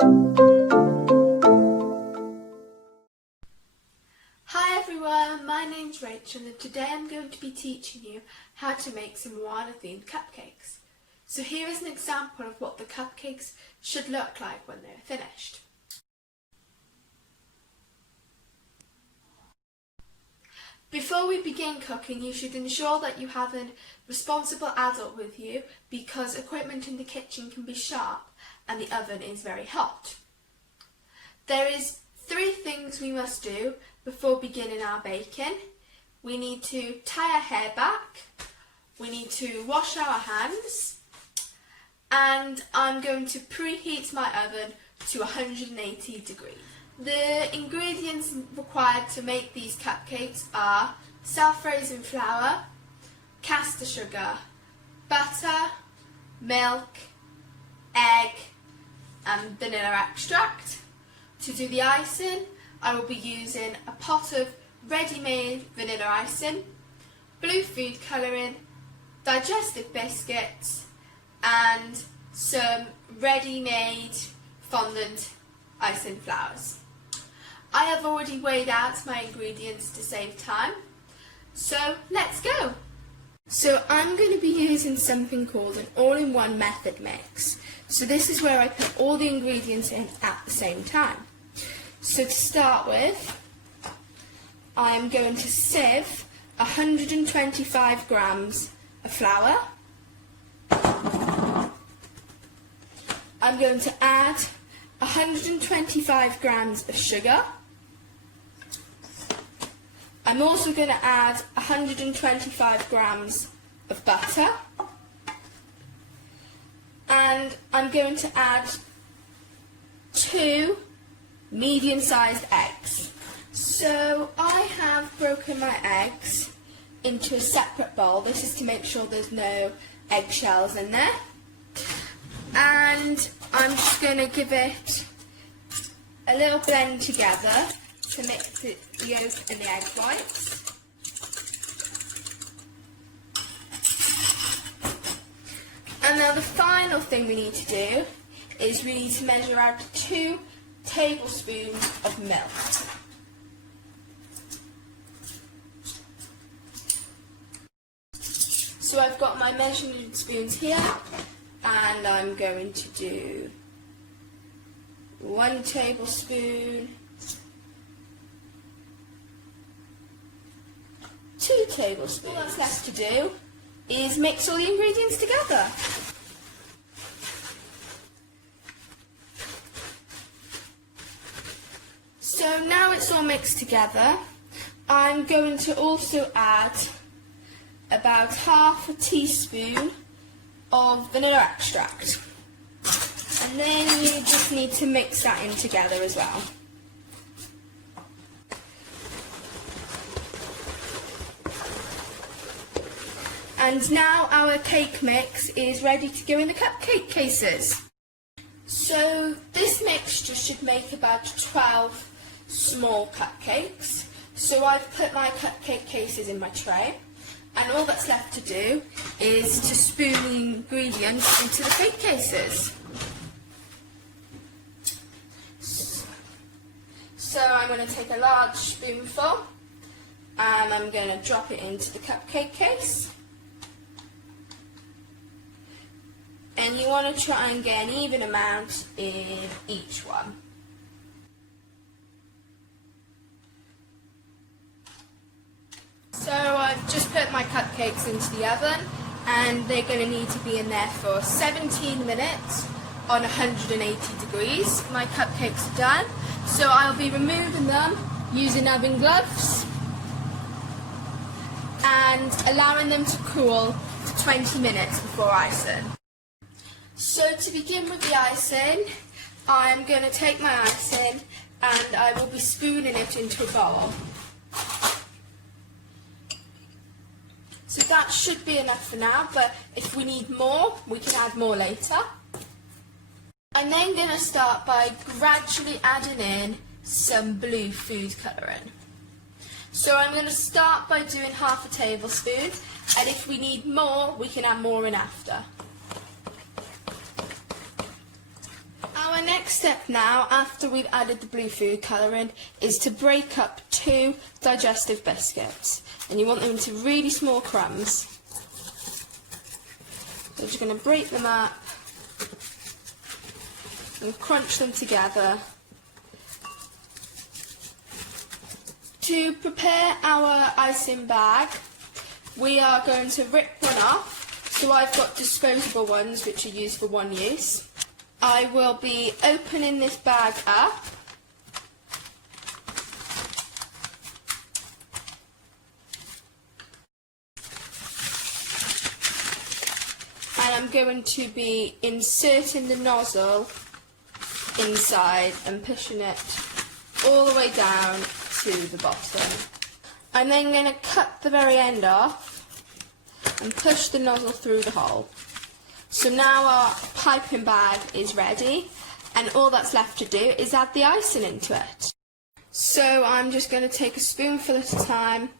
Hi everyone, my name's Rachel and today I'm going to be teaching you how to make some Moana themed cupcakes. So here is an example of what the cupcakes should look like when they're finished. Before we begin cooking, you should ensure that you have a responsible adult with you because equipment in the kitchen can be sharp and the oven is very hot. There is 3 things we must do before beginning our baking. We need to tie our hair back, we need to wash our hands, and I'm going to preheat my oven to 180 degrees. The ingredients required to make these cupcakes are self-raising flour, caster sugar, butter, milk, egg and vanilla extract. To do the icing, I will be using a pot of ready-made vanilla icing, blue food colouring, digestive biscuits and some ready-made fondant icing flours. I have already weighed out my ingredients to save time, so let's go! So I'm going to be using something called an all-in-one method mix. So this is where I put all the ingredients in at the same time. So to start with, I'm going to sieve 125 grams of flour. I'm going to add 125 grams of sugar. I'm also going to add 125 grams of butter. And I'm going to add 2 medium-sized eggs. So I have broken my eggs into a separate bowl. This is to make sure there's no eggshells in there. And I'm just going to give it a little blend together to mix the yolk and the egg whites. And now the final thing we need to do is we need to measure out 2 tablespoons of milk. So I've got my measuring spoons here, and I'm going to do 1 tablespoon, 2 tablespoons. All that's left to do is mix all the ingredients together. So now it's all mixed together, I'm going to also add about half a teaspoon of vanilla extract. And then you just need to mix that in together as well. And now our cake mix is ready to go in the cupcake cases. So this mixture should make about 12 small cupcakes. So I've put my cupcake cases in my tray, and all that's left to do is to spoon the ingredients into the cake cases. So I'm going to take a large spoonful and I'm going to drop it into the cupcake case. And you want to try and get an even amount in each one. So I've just put my cupcakes into the oven, and they're going to need to be in there for 17 minutes on 180 degrees. My cupcakes are done, so I'll be removing them using oven gloves and allowing them to cool for 20 minutes before icing. So to begin with the icing, I'm going to take my icing and I will be spooning it into a bowl. So that should be enough for now, but if we need more, we can add more later. I'm then going to start by gradually adding in some blue food colouring. So I'm going to start by doing half a tablespoon, and if we need more, we can add more in after. Our Our next step now, after we've added the blue food colouring, is to break up 2 digestive biscuits. And you want them into really small crumbs. So we're just going to break them up and crunch them together. To prepare our icing bag, we are going to rip one off. So I've got disposable ones which are used for one use. I will be opening this bag up. And I'm going to be inserting the nozzle inside and pushing it all the way down to the bottom. I'm then going to cut the very end off and push the nozzle through the hole. So now our piping bag is ready, and all that's left to do is add the icing into it. So I'm just going to take a spoonful at a time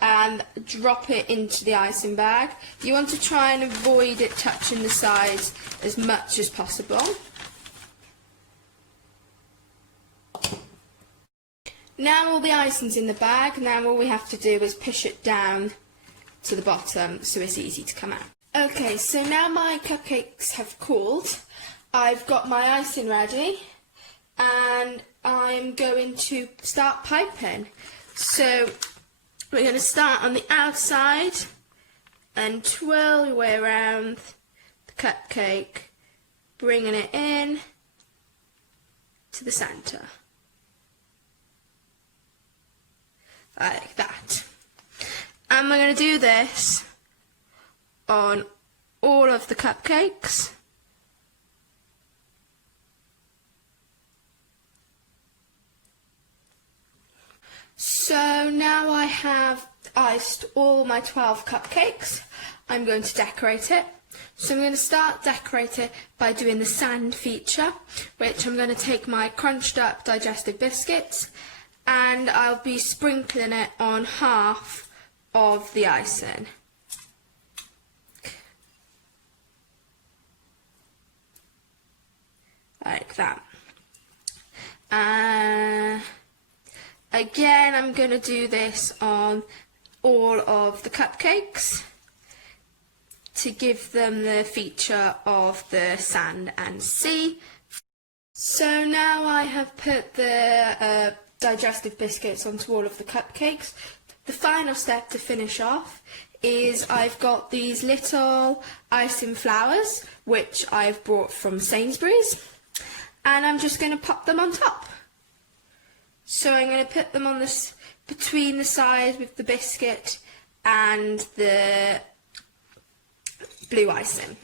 and drop it into the icing bag. You want to try and avoid it touching the sides as much as possible. Now all the icing's in the bag, now all we have to do is push it down to the bottom so it's easy to come out. Okay, so now my cupcakes have cooled. I've got my icing ready and I'm going to start piping. So we're going to start on the outside and twirl your way around the cupcake, bringing it in to the centre. Like that. And we're going to do this on all of the cupcakes. So now I have iced all my 12 cupcakes. I'm going to decorate it. So I'm going to start decorating it by doing the sand feature, which I'm going to take my crunched up digestive biscuits and I'll be sprinkling it on half of the icing. Like that. Again, I'm going to do this on all of the cupcakes to give them the feature of the sand and sea. So now I have put the digestive biscuits onto all of the cupcakes. The final step to finish off is I've got these little icing flowers which I've bought from Sainsbury's, and I'm just going to pop them on top. So I'm going to put them on this between the sides with the biscuit and the blue icing.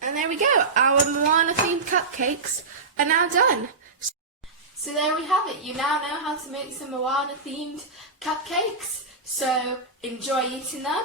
And there we go, our Moana themed cupcakes are now done. So there we have it, you now know how to make some Moana themed cupcakes. So enjoy eating them